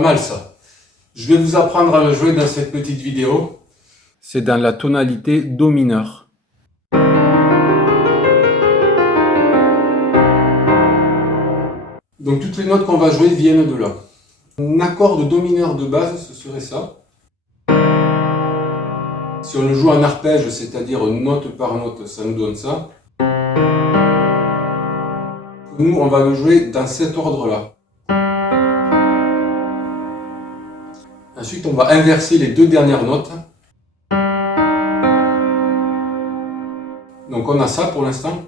mal ça. Je vais vous apprendre à le jouer dans cette petite vidéo. C'est dans la tonalité Do mineur. Donc toutes les notes qu'on va jouer viennent de là. Un accord de Do mineur de base, ce serait ça. Si on le joue en arpège, c'est-à-dire note par note, ça nous donne ça. Nous, on va le jouer dans cet ordre-là. Ensuite, on va inverser les deux dernières notes. Donc on a ça pour l'instant.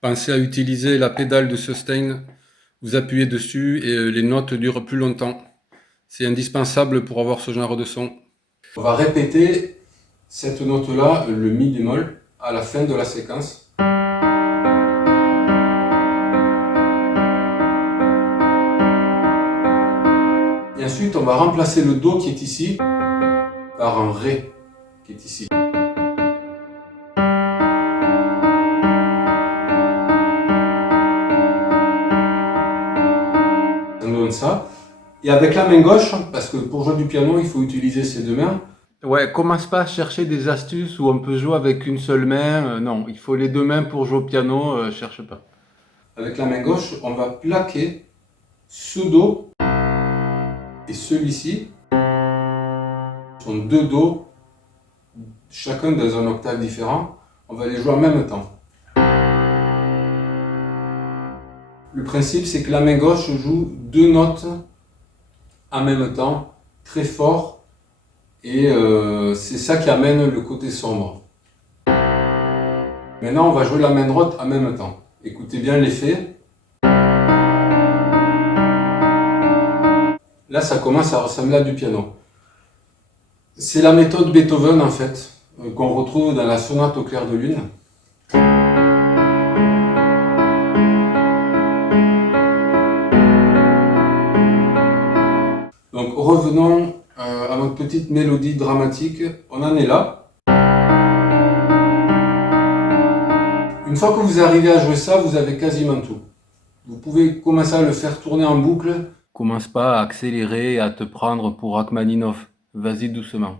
Pensez à utiliser la pédale de sustain. Vous appuyez dessus et les notes durent plus longtemps. C'est indispensable pour avoir ce genre de son. On va répéter cette note-là, le Mi bémol, à la fin de la séquence. Et ensuite, on va remplacer le Do qui est ici par un Ré qui est ici. Ça nous donne ça. Et avec la main gauche, parce que pour jouer du piano, il faut utiliser ses deux mains. Ouais, commence pas à chercher des astuces où on peut jouer avec une seule main. Non, il faut les deux mains pour jouer au piano, cherche pas. Avec la main gauche, on va plaquer ce Do et celui-ci. Ce sont deux Do, chacun dans un octave différent. On va les jouer en même temps. Le principe, c'est que la main gauche joue deux notes en même temps, très fort, et c'est ça qui amène le côté sombre. Maintenant, on va jouer la main droite en même temps. Écoutez bien l'effet. Là, ça commence à ressembler à du piano. C'est la méthode Beethoven, en fait, qu'on retrouve dans la sonate au clair de lune. Donc revenons à notre petite mélodie dramatique. On en est là. Une fois que vous arrivez à jouer ça, vous avez quasiment tout. Vous pouvez commencer à le faire tourner en boucle. Commence pas à accélérer et à te prendre pour Rachmaninoff. Vas-y doucement.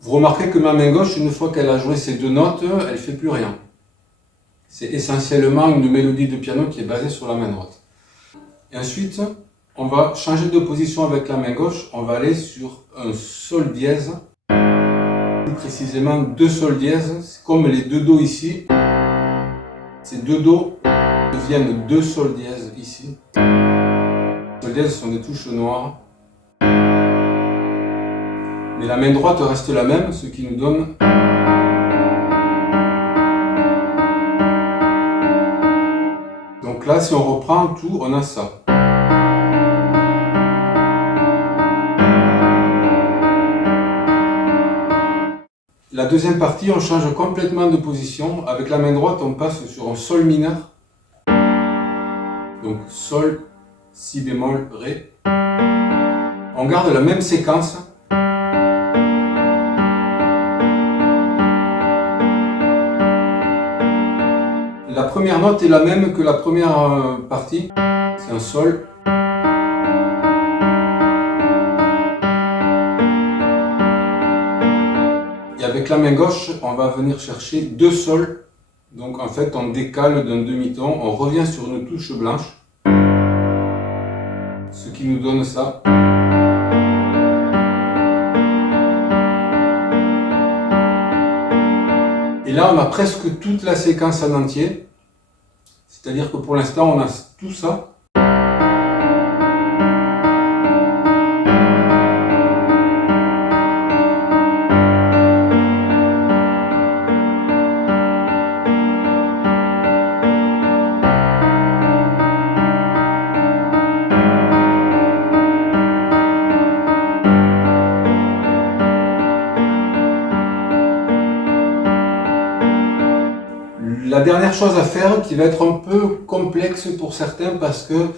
Vous remarquez que ma main gauche, une fois qu'elle a joué ces deux notes, elle ne fait plus rien. C'est essentiellement une mélodie de piano qui est basée sur la main droite. Et ensuite, on va changer de position avec la main gauche. On va aller sur un Sol dièse. Plus précisément deux Sol dièse. C'est comme les deux Do ici. Ces deux Do deviennent deux Sol dièse ici. Les Sol dièse sont des touches noires. Mais la main droite reste la même, ce qui nous donne donc là, si on reprend tout, on a ça. La deuxième partie, on change complètement de position. Avec la main droite, on passe sur un Sol mineur. Donc Sol, Si bémol, Ré. On garde la même séquence. La première note est la même que la première partie. C'est un Sol. Et avec la main gauche, on va venir chercher deux Sols. Donc en fait, on décale d'un demi-ton, on revient sur une touche blanche. Ce qui nous donne ça. Et là, on a presque toute la séquence en entier. C'est-à-dire que pour l'instant, on a tout ça. La dernière chose à faire, qui va être un peu complexe pour certains parce que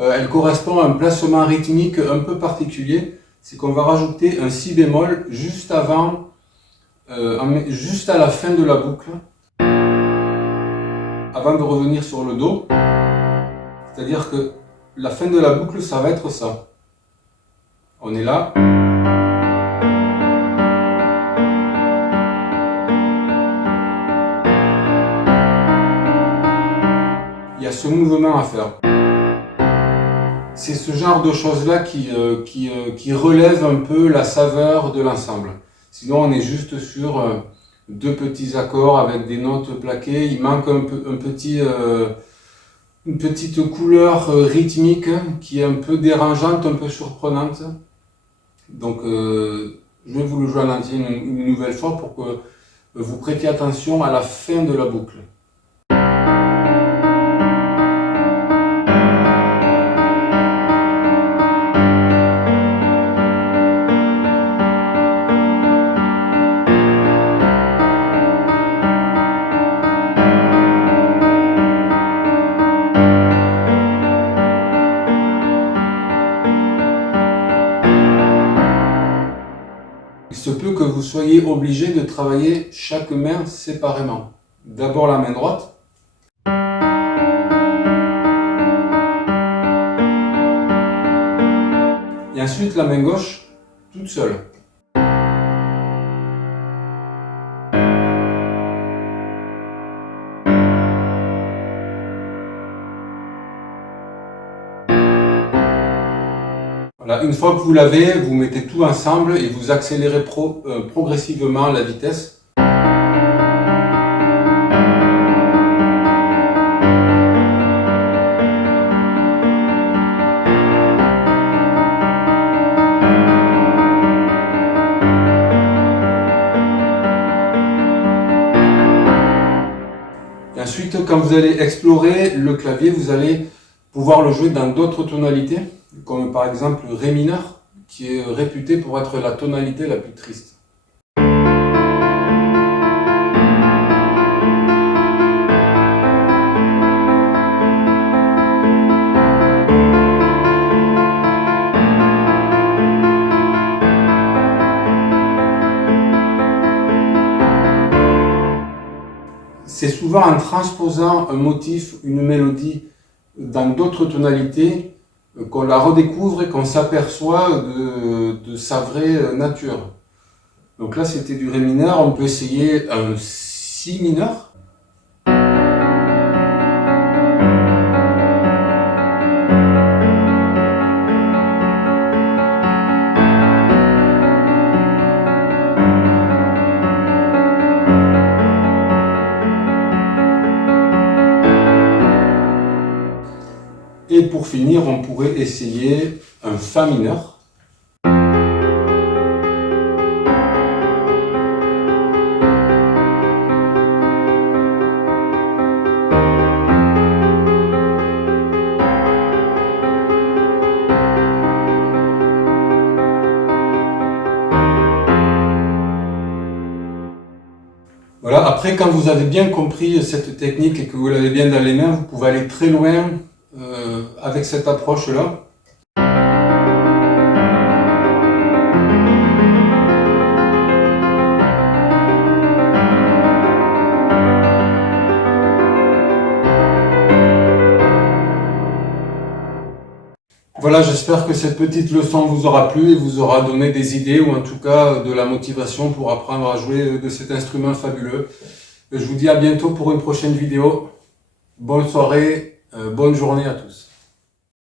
Elle correspond à un placement rythmique un peu particulier. C'est qu'on va rajouter un si bémol juste avant, juste à la fin de la boucle, avant de revenir sur le do. C'est-à-dire que la fin de la boucle, ça va être ça. On est là. Il y a ce mouvement à faire. C'est ce genre de choses-là qui relève un peu la saveur de l'ensemble. Sinon, on est juste sur deux petits accords avec des notes plaquées. Il manque une petite couleur rythmique qui est un peu dérangeante, un peu surprenante. Donc, je vais vous le jouer en entier une nouvelle fois pour que vous prêtiez attention à la fin de la boucle. Il se peut que vous soyez obligé de travailler chaque main séparément. D'abord la main droite. Et ensuite la main gauche toute seule. Voilà, une fois que vous l'avez, vous mettez tout ensemble et vous accélérez progressivement la vitesse. Et ensuite, quand vous allez explorer le clavier, vous allez pouvoir le jouer dans d'autres tonalités, comme par exemple Ré mineur, qui est réputé pour être la tonalité la plus triste. C'est souvent en transposant un motif, une mélodie dans d'autres tonalités qu'on la redécouvre et qu'on s'aperçoit de sa vraie nature. Donc là c'était du Ré mineur, on peut essayer un Si mineur. Et pour finir, on pourrait essayer un Fa mineur. Voilà, après quand vous avez bien compris cette technique et que vous l'avez bien dans les mains, vous pouvez aller très loin avec cette approche-là. Voilà, j'espère que cette petite leçon vous aura plu et vous aura donné des idées ou en tout cas de la motivation pour apprendre à jouer de cet instrument fabuleux. Je vous dis à bientôt pour une prochaine vidéo. Bonne soirée, bonne journée à tous.